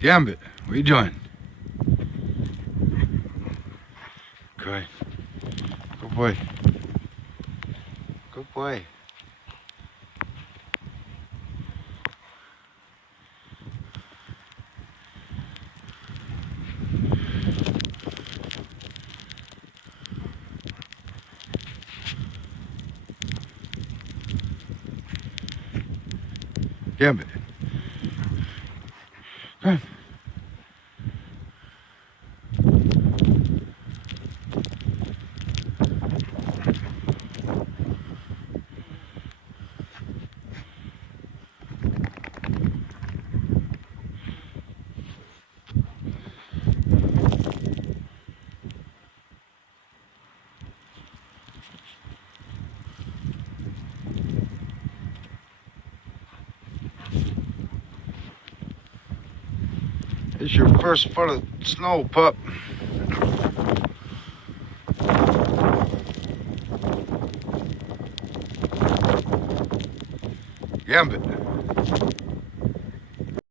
Gambit, what are you doing? Good. Good boy. Good boy. Gambit. Come on. It's your first foot of snow, pup. Gambit.